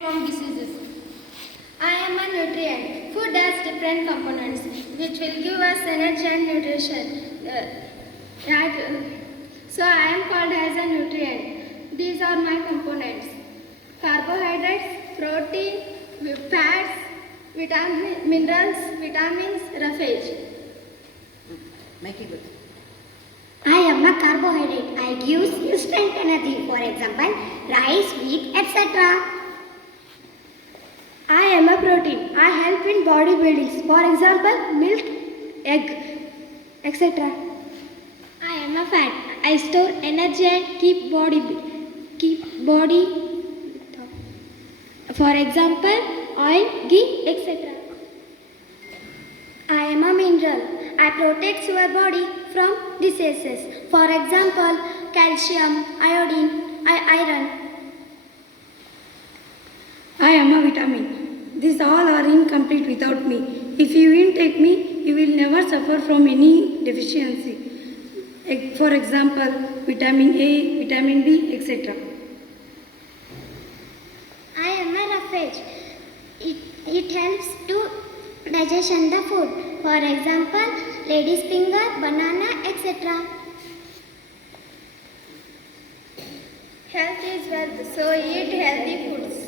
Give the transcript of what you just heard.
From diseases. I am a nutrient. Food has different components which will give us energy and nutrition. So I am called as a nutrient. These are my components: carbohydrates, protein, fats, minerals, vitamins, roughage. Make it good. I am a carbohydrate. I gives instant energy. For example, rice, wheat, etc. I am a protein. I help in body building. For example, milk, egg, etc. I am a fat. I store energy and keep body. For example, oil, ghee, etc. I am a mineral. I protect your body from diseases. For example, calcium, iodine, iron. I am a vitamin. These all are incomplete without me. If you intake me, you will never suffer from any deficiency. For example, vitamin A, vitamin B, etc. I am a roughage. It helps to digestion the food. For example, lady's finger, banana, etc. Health is wealth, so eat healthy foods.